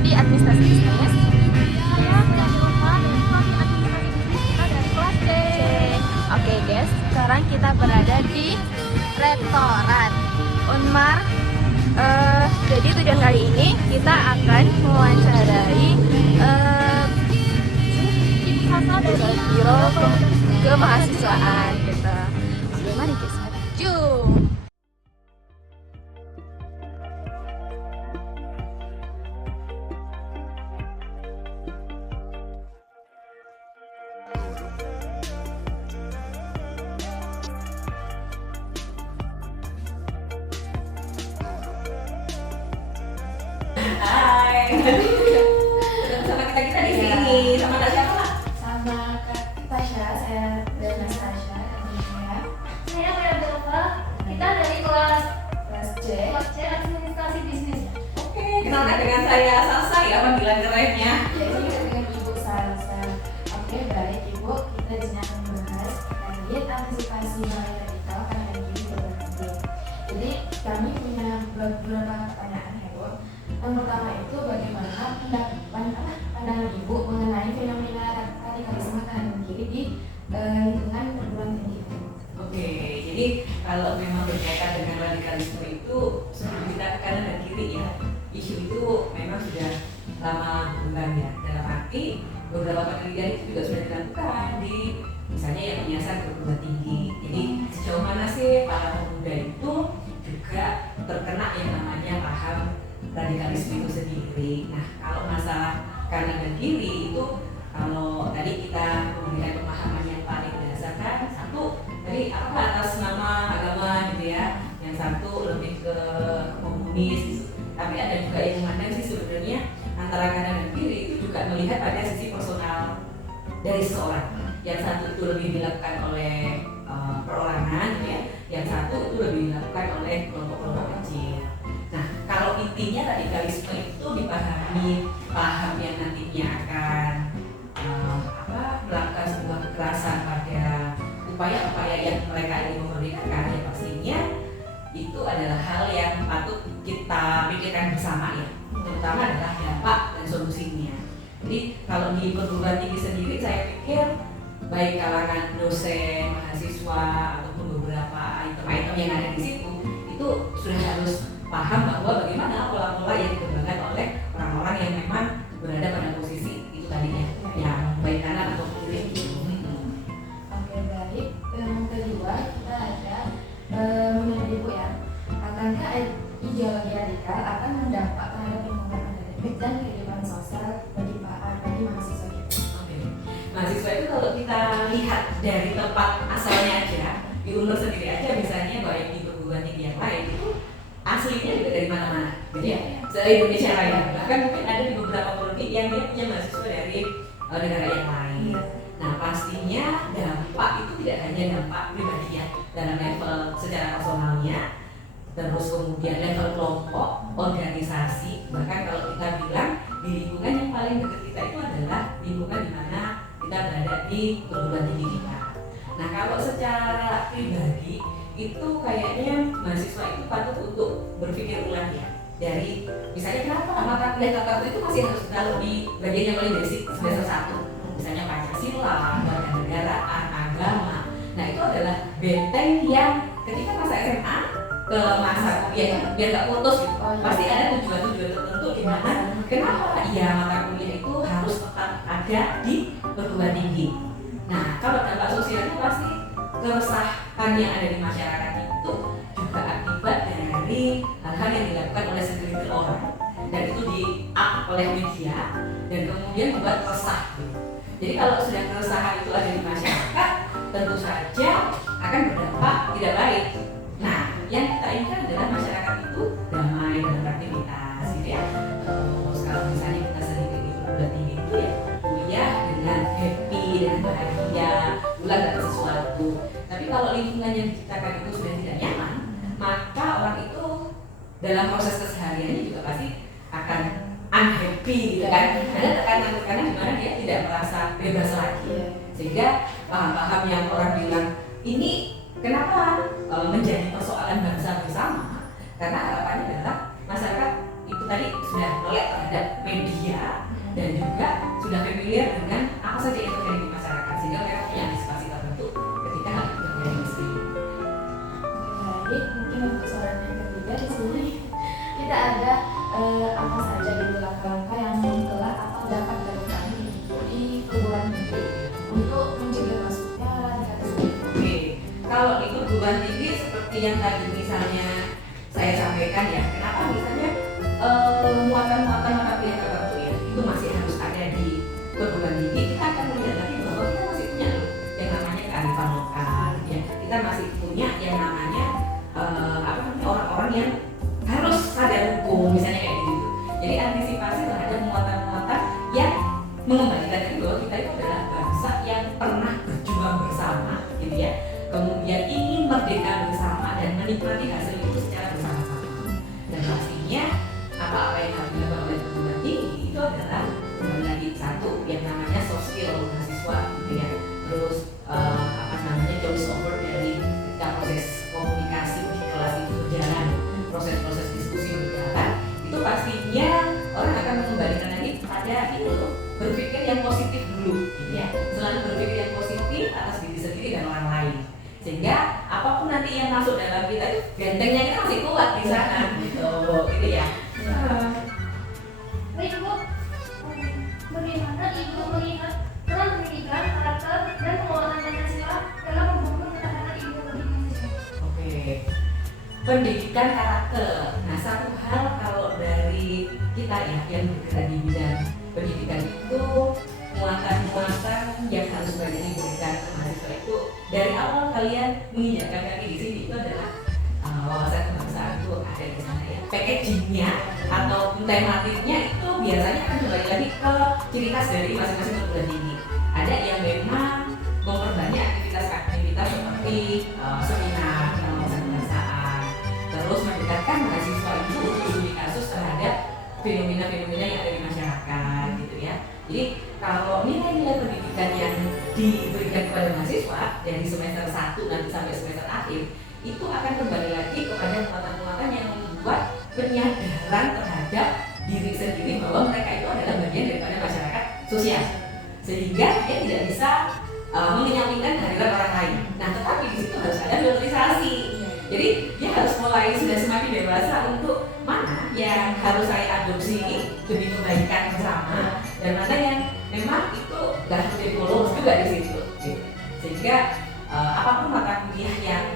prodi administrasi bisnis. Saya Fidani Ulfa dari prodi administrasi bisnis, kita dari kelas C. Oke guys, sekarang kita berada di rektorat Unmar. Jadi tujuan kali ini kita akan mewawancarai dari biro kemahasiswaan kita. Oke, mari guys, maju. Hai, sama kita di sini, sama Kak siapa Kak? Sama Kak Tasya, saya dari Tasya, Saya Maya Belva, kita dari kelas kelas C. administrasi bisnis. Oke, kenalkan dengan saya Salsa ya, panggilan kerennya. Ya, ini kita dengan Ibu Salsa. Oke, baik Ibu, kita di sini akan membahas terkait antisipasi bahaya radikal pada energi berganti. Jadi kami punya beberapa pertanyaan ya Bu. Yang pertama itu bagaimana pandangan Ibu mengenai fenomena radikalisme kanan kiri di lingkungan perguruan tinggi? Oke, jadi kalau memang berkaitan dengan radikalisme itu sebelum kita ke kanan dan kiri ya, isu itu memang sudah lama berkembang ya. Dalam arti beberapa penelitian itu juga sudah dilakukan di misalnya yang menyasar perguruan tinggi. Jadi sejauh mana sih para pemuda itu juga terkena yang namanya paham radikalisme itu sendiri. Nah, kalau masalah kanan dan kiri itu kalau tadi kita memberikan pemahaman yang paling berdasarkan satu tadi apa atas nama agama gitu ya, yang satu lebih ke komunis gitu. Tapi ada juga yang memandang sih sebenarnya antara kanan dan kiri itu juga melihat pada sisi personal dari seseorang. Yang satu itu lebih dilakukan oleh perorangan gitu ya, yang satu itu lebih dilakukan oleh kelompok-kelompok kecil. Nah, kalau intinya radikalisme itu dipahami paham yang nantinya akan melakukan sebuah kekerasan pada upaya-upaya yang mereka ingin memerdekakan, ya pastinya itu adalah hal yang patut kita pikirkan bersama ya, terutama adalah dampak dan solusinya. Jadi kalau di perguruan tinggi sendiri saya pikir baik kalangan dosen, mahasiswa ataupun beberapa item-item yang ada di situ itu sudah harus paham bahwa bagaimana pola-pola yang dikembangkan oleh orang-orang yang memang berada pada posisi itu tadinya, yang baik kanan atau kiri. Oke, baik. Yang kedua kita ada mengenai Ibu ya, akankah ideologi radikal akan mendampak terhadap lingkungan akademik dan kehidupan sosial bagi mahasiswa kita? Oke. Mahasiswa itu kalau kita lihat dari tempat asalnya aja, di UNER sendiri aja misalnya, baik di perguruan tinggi yang lain itu aslinya juga dari mana-mana. Jadi ya, se-Indonesia Raya. Bahkan mungkin ada di beberapa prodi yang dia punya mahasiswa dari negara yang lain. Nah, pastinya dampak itu tidak hanya dampak pribadi ya, dalam level secara personalnya, terus kemudian level kelompok, organisasi, bahkan kalau kita bilang di lingkungan yang paling dekat kita itu adalah lingkungan di mana kita berada di perguruan tinggi kita. Nah, kalau secara pribadi itu kayaknya mahasiswa itu patut untuk berpikir ulang ya, dari misalnya kenapa mata kuliah tertentu itu masih harus kalau di bagian yang paling basic semester 1, misalnya Pancasila, kewarganegaraan, agama. Nah, itu adalah benteng yang ketika masa SMA ke masa kuliah biar nggak putus gitu, pasti ada tujuan-tujuan tertentu di mana kenapa ya mata kuliah itu harus tetap ada di perguruan tinggi. Nah, kalau dampak sosialnya pasti keresahan yang ada di masyarakat itu juga akibat dari hal-hal yang dilakukan oleh segelintir orang, dan itu di-up oleh media dan kemudian membuat resah. Jadi kalau sudah keresahan itu ada di masyarakat, tentu saja akan berdampak tidak baik. Nah, yang kita inginkan adalah masyarakat itu damai dalam aktivitas gitu ya. Terus kalau misalnya kita sering di perguruan tinggi itu ya kuliah dengan happy, dengan bahagia, pulang dapat sesuatu. Tapi kalau lingkungan yang diciptakan itu sudah tidak nyaman, maka orang itu dalam proses kesehariannya juga pasti akan unhappy gitu kan. Ada tekanan-tekanan di mana dia tidak merasa bebas lagi. Sehingga paham-paham yang orang bilang ini kenapa menjadi persoalan bangsa bersama, karena harapannya adalah masyarakat itu tadi sudah melek terhadap media dan juga sudah familiar dengan apa saja yang terjadi di masyarakat, sehingga mereka punya antisipasi tertentu ketika hal itu terjadi di sini. Baik, mungkin untuk soalan yang ketiga di sini kita ada apa saja gitu langkah-langkah yang telah atau dapat dilakukan di perguruan tinggi untuk mencegah masuknya radikalisme. Oke, kalau di perguruan tinggi seperti yang tadi misalnya saya sampaikan ya, kenapa misalnya muatan-muatan mata kuliah tertentu ya itu masih harus ada di perguruan tinggi. Kita akan melihat lagi bahwa kita masih punya loh yang namanya kearifan lokal ya, kita masih punya yang namanya orang-orang yang harus sadar hukum misalnya kayak gitu. Jadi antisipasi terhadap muatan-muatan yang mengembalikan itu bahwa kita itu adalah bangsa yang pernah berjuang bersama gitu ya, kemudian ingin merdeka bersama dan menikmati hasil itu secara bersama-sama. Dan pastinya apa-apa yang harus dilakukan oleh perguruan tinggi itu adalah kembali lagi satu yang namanya soft skill mahasiswa gitu ya, terus choice over dari ketika proses komunikasi di kelas itu berjalan, proses-proses diskusi berjalan, itu pastinya orang akan mengembalikan lagi pada itu loh, berpikir yang positif dulu gitu ya, selalu berpikir yang positif atas diri sendiri dan orang lain, sehingga apapun nanti yang masuk dalam kita itu bentengnya kita masih kuat di sana gitu ya. Baik Bu, bagaimana Ibu melihat peran pendidikan, karakter, dan penguatan Pancasila dalam membangun ketahanan Ibu bagi mahasiswa? Oke, pendidikan karakter. Nah, satu hal kalau dari kita ya yang bergerak di bidang pendidikan itu muatan-muatan yang harus banyak diberikan ke mahasiswa itu dari awal kalian menginjakkan kaki di sini itu adalah wawasan kebangsaan itu ada di sana ya. Packagingnya atau tematiknya itu biasanya akan kembali lagi ke ciri khas dari masing-masing perguruan tinggi. Ada yang memang memperbanyak aktivitas seperti seminar wawasan kebangsaan, terus mendekatkan mahasiswa itu untuk studi kasus terhadap fenomena-fenomena yang ada di masyarakat gitu ya. Jadi kalau nilai-nilai pendidikan yang diberikan kepada mahasiswa dari semester 1 nanti sampai semester akhir itu akan kembali lagi kepada muatan-muatan yang membuat penyadaran terhadap diri sendiri bahwa mereka itu adalah bagian daripada masyarakat sosial, sehingga dia tidak bisa mengenyampingkan kehadiran orang lain. Nah, tetapi di situ harus ada valorisasi. Jadi dia harus mulai sudah semakin dewasa untuk mana yang harus saya adopsi demi kebaikan bersama dan mana yang memang itu nggak harus jadi followers juga di situ. Gitu. Sehingga apapun mata kuliah yang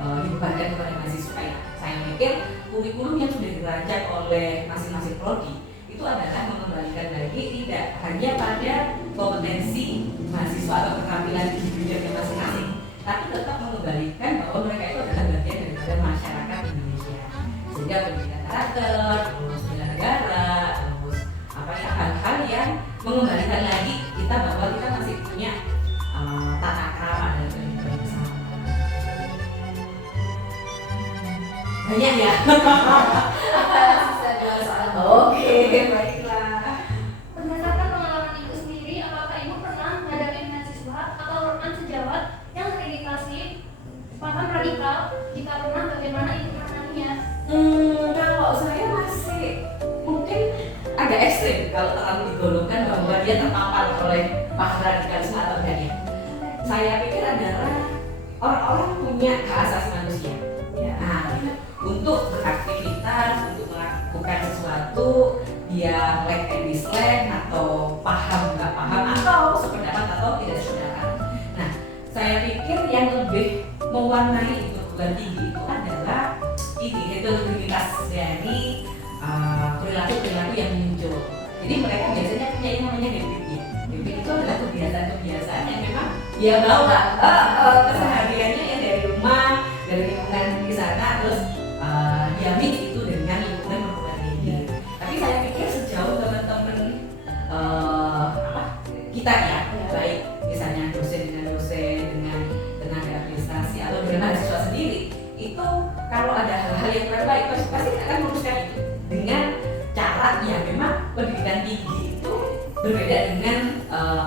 dibebankan kepada mahasiswa ya, saya pikir kurikulum yang sudah dirancang oleh masing-masing prodi itu adalah mengembalikan lagi tidak hanya pada kompetensi mahasiswa atau keterampilan di bidangnya masing-masing, tapi tetap mengembalikan bahwa mereka itu adalah bagian daripada masyarakat Indonesia, sehingga pendidikan karakter, terus bela negara, terus hal-hal yang mengembalikan lagi kita bahwa kita masih punya tata krama dan kehidupan bersama. Banyak ya. Sisa 2 soal. Oke, baiklah. Berdasarkan pengalaman Ibu sendiri, apakah Ibu pernah menghadapi mahasiswa atau rekan sejawat yang terindikasi paham radikal? Jika pernah, bagaimana Ibu menanganinya? Kalau saya masih mungkin agak ekstrim kalau terlalu digolongkan bahwa dia terpapar oleh paham radikalisme atau enggak ya. Saya pikir adalah orang-orang punya hak asasi manusia. Nah, untuk beraktivitas, untuk melakukan sesuatu, dia like and dislike atau paham nggak paham atau sependapat atau tidak sependapat. Nah, saya pikir yang lebih mewarnai perguruan tinggi itu adalah heterogenitas dari perilaku-perilaku yang muncul. Jadi mereka biasanya punya yang namanya habit ya. Habit itu adalah kebiasaan-kebiasaan yang memang dia bawa kesehariannya yang dari rumah, dari lingkungan di sana, terus dia mix itu dengan lingkungan perguruan tinggi. Tapi saya pikir sejauh teman-teman kita ya, baik misalnya dosen dengan dosen, dengan tenaga administrasi atau dengan mahasiswa sendiri, itu kalau ada hal-hal yang kurang baik pasti akan meluruskan itu dengan cara ya memang pendidikan tinggi itu berbeda dengan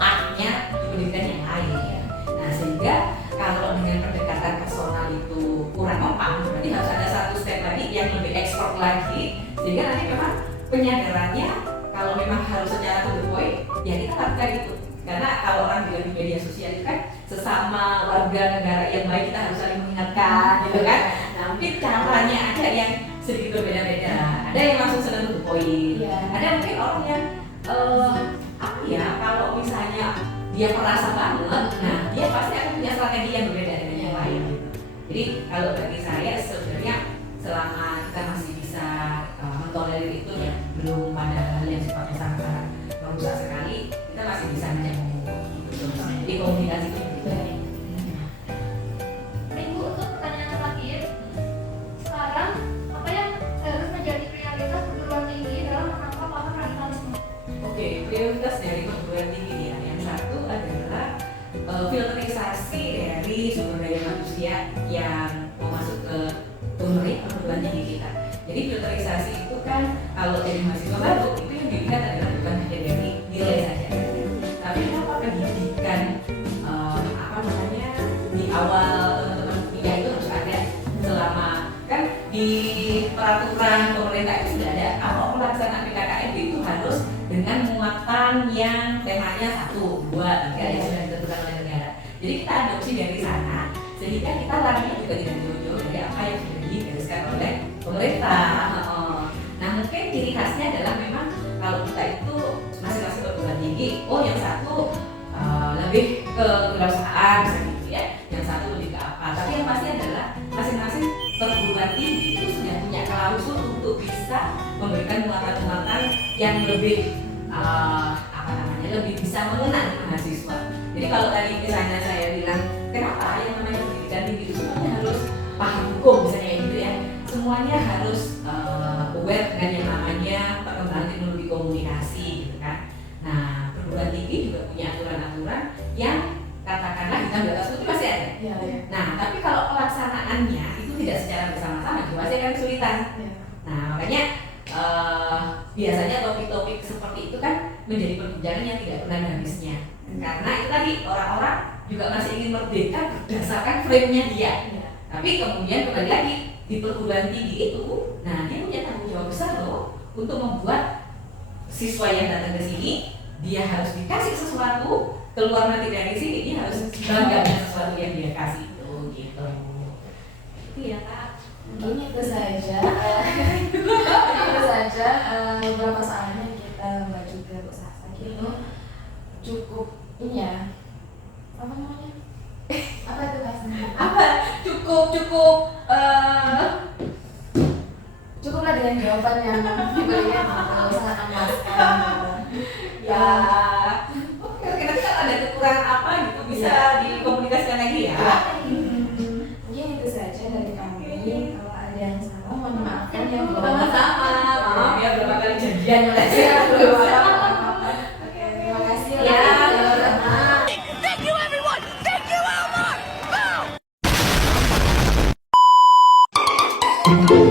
artnya di pendidikan yang lain ya. Nah, sehingga kalau dengan pendekatan personal itu kurang mempan, berarti harus ada satu step lagi yang lebih ekspor lagi, sehingga nanti memang penyadarannya kalau memang harus secara to the point, ya kita lakukan itu. Karena kalau orang bilang di media sosial itu kan sesama warga negara yang baik kita harus saling mengingatkan, gitu kan. Nah mungkin caranya ada yang sedikit berbeda-beda. Ada yang langsung senang to the point. Ada mungkin orang yang apa ya, kalau misalnya dia merasa banget, nah dia pasti akan punya strategi yang berbeda dengan yang lain. Jadi kalau bagi saya sebenarnya selama kita masih bisa mentolerir itu ya, belum pada hal yang sifatnya sangat merusak sekali, kita masih bisa menyambung. Jadi komunikasi itu penting. Ibu, untuk pertanyaan terakhir, sekarang apa yang harus menjadi prioritas perguruan tinggi dalam menangkal paham radikalisme? Oke, prioritas dari perguruan tinggi ya. Yang satu adalah filterisasi dari sumber daya manusia yang mau masuk ke perguruan tinggi kita. Jadi filterisasi itu kan kalau dari mahasiswa baru itu yang dilihat adalah bukan hanya dari nilai saja, tapi apa pendidikan apa namanya di awal teman-teman kuliah itu harus ada. Selama kan di peraturan pemerintah itu sudah ada apa pelaksanaan PKKMB itu harus dengan muatan yang temanya 1, 2, 3 yang sudah ditentukan oleh negara. Jadi kita adopsi dari sana sehingga kita larinya juga tidak jauh-jauh dari apa yang sudah digariskan oleh pemerintah. Nah mungkin ciri khasnya adalah memang kalau kita itu masing-masing perguruan tinggi, oh yang satu lebih ke kewirausahaan misalnya gitu ya, yang satu lebih ke apa. Tapi yang pasti adalah masing-masing perguruan tinggi itu sudah punya klausul untuk bisa memberikan muatan-muatan yang lebih apa namanya, lebih bisa mengenal mahasiswa. Jadi kalau tadi misalnya saya bilang kenapa yang namanya pendidikan tinggi itu semuanya harus paham hukum misalnya gitu ya, semuanya harus aware dengan yang namanya perkembangan teknologi komunikasi gitu kan. Nah perguruan tinggi juga punya aturan-aturan yang katakanlah hitam di atas putih masih ada. Nah tapi kalau pelaksanaannya itu tidak secara bersama-sama juga pasti akan kesulitan. Nah makanya biasanya topik-topik seperti itu kan menjadi perbincangan yang tidak pernah ada habisnya. Karena itu tadi orang-orang juga masih ingin merdeka berdasarkan frame-nya dia. Tapi kemudian kembali lagi di perguruan tinggi itu, nah dia punya tanggung jawab besar loh untuk membuat siswa yang datang ke sini dia harus dikasih sesuatu, keluar nanti dari sini dia harus bangga dengan sesuatu yang dia kasih itu gitu. Itu ya Kak. Mungkin itu saja. Beberapa soalnya kita bagi ke Bu Sasa gitu cukup ini ya, apa namanya? Apa itu kasnya? Apa Cukuplah dengan jawaban yang diberikan gitu, sangat memuaskan gitu. ya. Oke, nanti kalau ada kekurangan apa gitu bisa dikomunikasikan lagi ya. Mungkin itu saja dari kami. Kalau ada yang salah mohon dimaafkan ya Bu. Sama-sama. Maaf ya berapa kali janjian oleh Ya, belum apa-apa. Oke, terima kasih ya. Thank you everyone. Thank you Elmar. Boom.